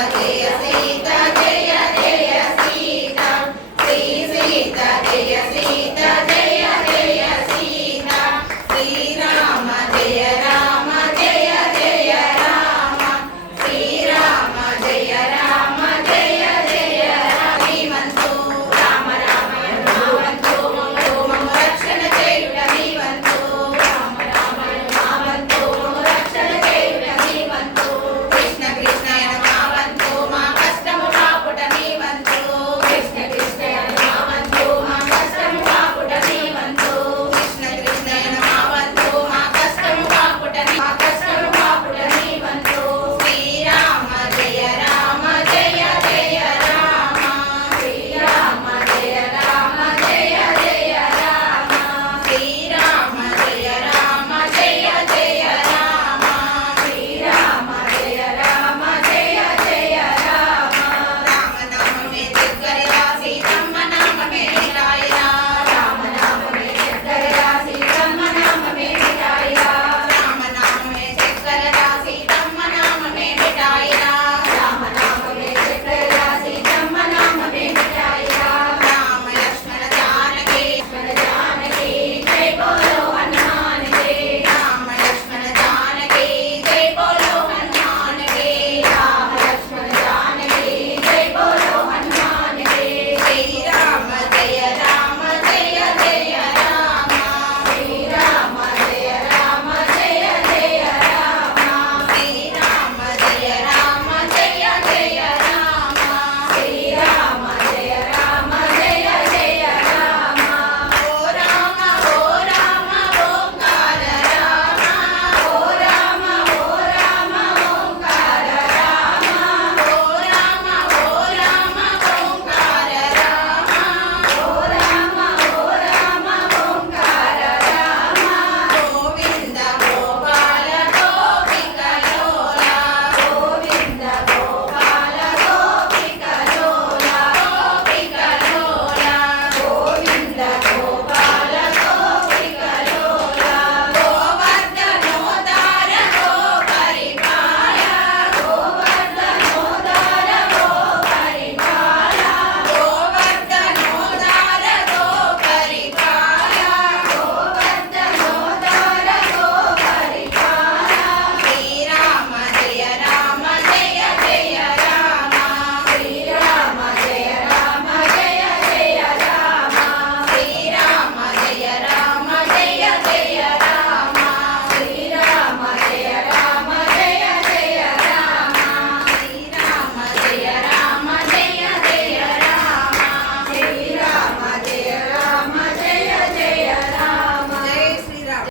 verdad que